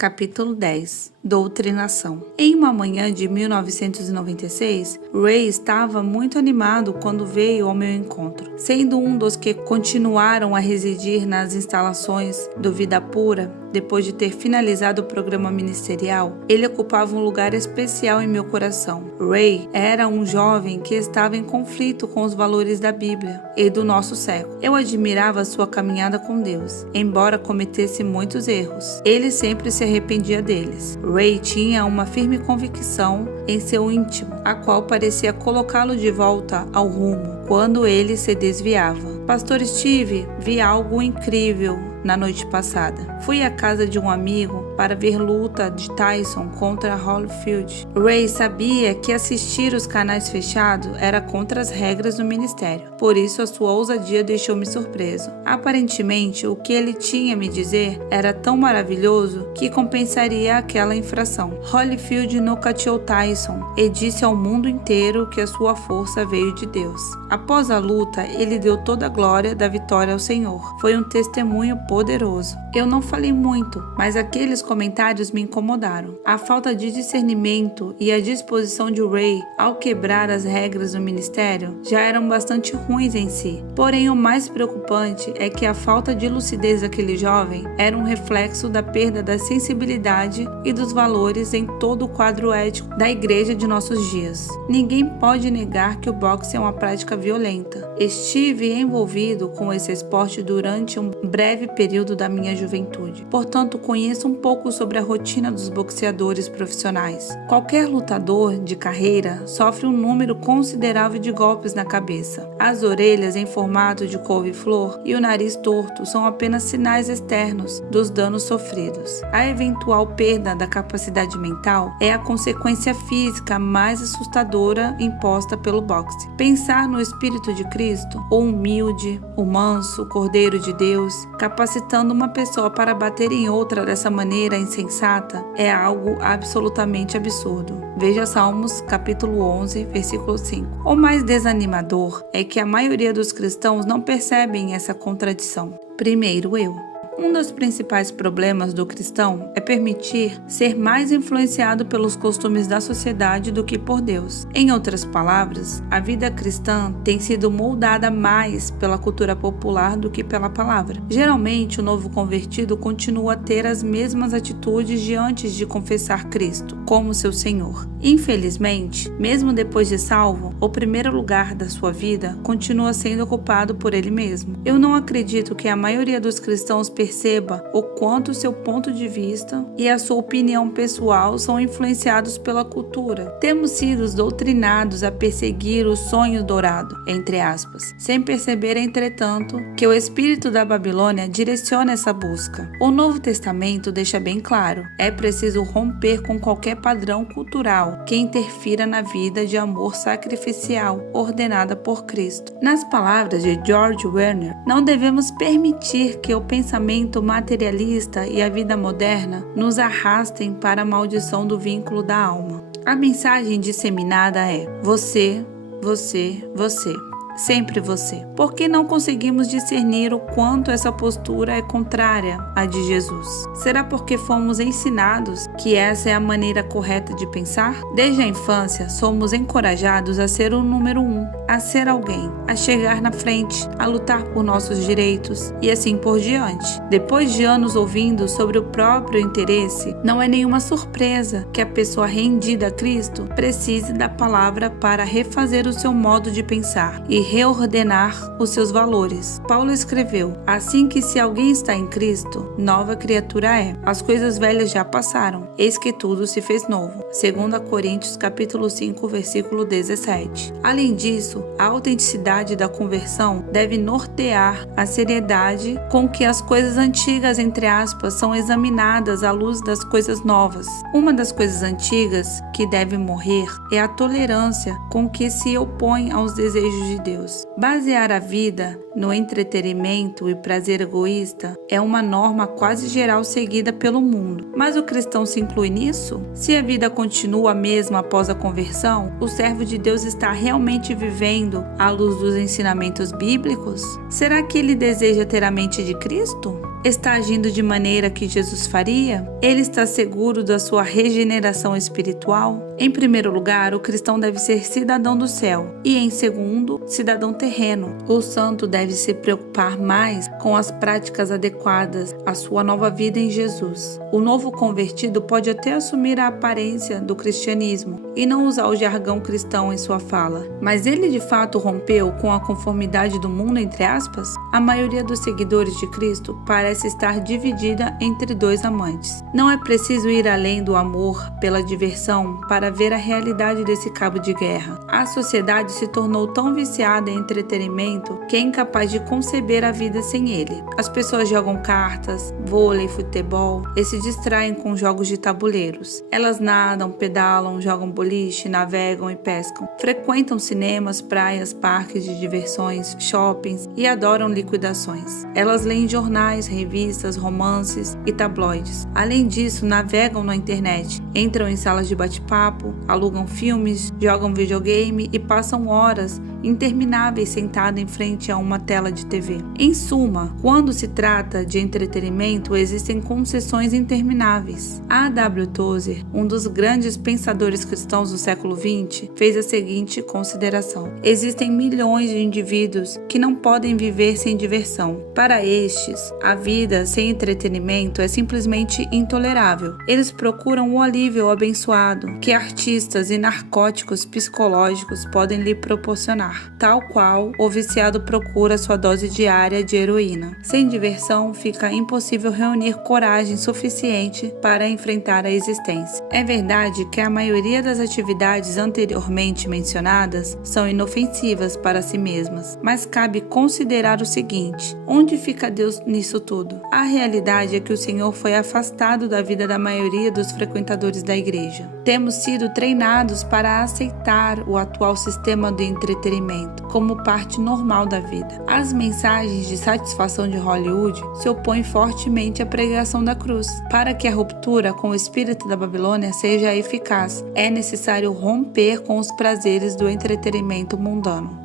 Capítulo 10 Doutrinação. Em uma manhã de 1996, Ray estava muito animado quando veio ao meu encontro. Sendo um dos que continuaram a residir nas instalações do Vida Pura, depois de ter finalizado o programa ministerial, ele ocupava um lugar especial em meu coração. Ray era um jovem que estava em conflito com os valores da Bíblia e do nosso século. Eu admirava sua caminhada com Deus, embora cometesse muitos erros. Ele sempre se arrependia deles. Ray tinha uma firme convicção em seu íntimo, a qual parecia colocá-lo de volta ao rumo quando ele se desviava. Pastor Steve, vi algo incrível na noite passada. Fui à casa de um amigo para ver luta de Tyson contra Holyfield. Ray sabia que assistir os canais fechados era contra as regras do ministério, por isso a sua ousadia deixou-me surpreso. Aparentemente, o que ele tinha a me dizer era tão maravilhoso que compensaria aquela infração. Holyfield nocauteou Tyson e disse ao mundo inteiro que a sua força veio de Deus. Após a luta, ele deu toda a glória da vitória ao Senhor. Foi um testemunho poderoso. Eu não falei muito, mas aqueles comentários me incomodaram. A falta de discernimento e a disposição de Ray ao quebrar as regras do ministério já eram bastante ruins em si. Porém, o mais preocupante é que a falta de lucidez daquele jovem era um reflexo da perda da sensibilidade e dos valores em todo o quadro ético da igreja de nossos dias. Ninguém pode negar que o boxe é uma prática violenta. Estive envolvido com esse esporte durante um breve período da minha juventude. Portanto, conheço um pouco sobre a rotina dos boxeadores profissionais. Qualquer lutador de carreira sofre um número considerável de golpes na cabeça. As orelhas em formato de couve-flor e o nariz torto são apenas sinais externos dos danos sofridos. A eventual perda da capacidade mental é a consequência física mais assustadora imposta pelo boxe. Pensar no Espírito de Cristo, o humilde, o manso, o Cordeiro de Deus, capacitando uma pessoa para bater em outra dessa maneira insensata, é algo absolutamente absurdo. Veja Salmos capítulo 11, versículo 5. O mais desanimador é que a maioria dos cristãos não percebem essa contradição. Primeiro eu. Um dos principais problemas do cristão é permitir ser mais influenciado pelos costumes da sociedade do que por Deus. Em outras palavras, a vida cristã tem sido moldada mais pela cultura popular do que pela palavra. Geralmente, o novo convertido continua a ter as mesmas atitudes de antes de confessar Cristo como seu Senhor. Infelizmente, mesmo depois de salvo, o primeiro lugar da sua vida continua sendo ocupado por ele mesmo. Eu não acredito que a maioria dos cristãos perceba o quanto seu ponto de vista e a sua opinião pessoal são influenciados pela cultura. Temos sido doutrinados a perseguir o sonho dourado, entre aspas, sem perceber, entretanto, que o espírito da Babilônia direciona essa busca. O Novo Testamento deixa bem claro, é preciso romper com qualquer padrão cultural que interfira na vida de amor sacrificial ordenada por Cristo. Nas palavras de George Werner, não devemos permitir que o pensamento materialista e a vida moderna nos arrastem para a maldição do vínculo da alma. A mensagem disseminada é: você, você, você. Sempre você. Porque não conseguimos discernir o quanto essa postura é contrária à de Jesus? Será porque fomos ensinados que essa é a maneira correta de pensar? Desde a infância, somos encorajados a ser o número 1, a ser alguém, a chegar na frente, a lutar por nossos direitos e assim por diante. Depois de anos ouvindo sobre o próprio interesse, não é nenhuma surpresa que a pessoa rendida a Cristo precise da palavra para refazer o seu modo de pensar e reordenar os seus valores. Paulo escreveu: assim que se alguém está em Cristo, nova criatura é. As coisas velhas já passaram, eis que tudo se fez novo. 2 Coríntios capítulo 5, versículo 17. Além disso, a autenticidade da conversão deve nortear a seriedade com que as coisas antigas, entre aspas, são examinadas à luz das coisas novas. Uma das coisas antigas que deve morrer é a tolerância com que se opõe aos desejos de Deus. Basear a vida no entretenimento e prazer egoísta é uma norma quase geral seguida pelo mundo. Mas o cristão se inclui nisso? Se a vida continua a mesma após a conversão, o servo de Deus está realmente vivendo à luz dos ensinamentos bíblicos? Será que ele deseja ter a mente de Cristo? Está agindo de maneira que Jesus faria? Ele está seguro da sua regeneração espiritual? Em primeiro lugar, o cristão deve ser cidadão do céu e, em segundo, cidadão terreno. O santo deve se preocupar mais com as práticas adequadas à sua nova vida em Jesus. O novo convertido pode até assumir a aparência do cristianismo e não usar o jargão cristão em sua fala, mas ele de fato rompeu com a conformidade do mundo, entre aspas? A maioria dos seguidores de Cristo parece estar dividida entre dois amantes. Não é preciso ir além do amor pela diversão para ver a realidade desse cabo de guerra. A sociedade se tornou tão viciada em entretenimento que é incapaz de conceber a vida sem ele. As pessoas jogam cartas, vôlei, futebol e se distraem com jogos de tabuleiros. Elas nadam, pedalam, jogam boliche, navegam e pescam. Frequentam cinemas, praias, parques de diversões, shoppings e adoram liquidações. Elas leem jornais, revistas, romances e tabloides. Além disso, navegam na internet, entram em salas de bate-papo, alugam filmes, jogam videogame e passam horas intermináveis sentados em frente a uma tela de TV. Em suma, quando se trata de entretenimento, existem concessões intermináveis. A. W. Tozer, um dos grandes pensadores cristãos do século XX, fez a seguinte consideração: existem milhões de indivíduos que não podem viver sem diversão. Para estes, a vida sem entretenimento é simplesmente intolerável. Eles procuram o alívio abençoado que artistas e narcóticos psicológicos podem lhe proporcionar, tal qual o viciado procura sua dose diária de heroína. Sem diversão, fica impossível reunir coragem suficiente para enfrentar a existência. É verdade que a maioria das atividades anteriormente mencionadas são inofensivas para si mesmas, mas cabe considerar o seguinte: onde fica Deus nisso tudo? A realidade é que o Senhor foi afastado da vida da maioria dos frequentadores da igreja. Temos sido treinados para aceitar o atual sistema de entretenimento como parte normal da vida. As mensagens de satisfação de Hollywood se opõem fortemente à pregação da cruz. Para que a ruptura com o espírito da Babilônia seja eficaz, é necessário romper com os prazeres do entretenimento mundano.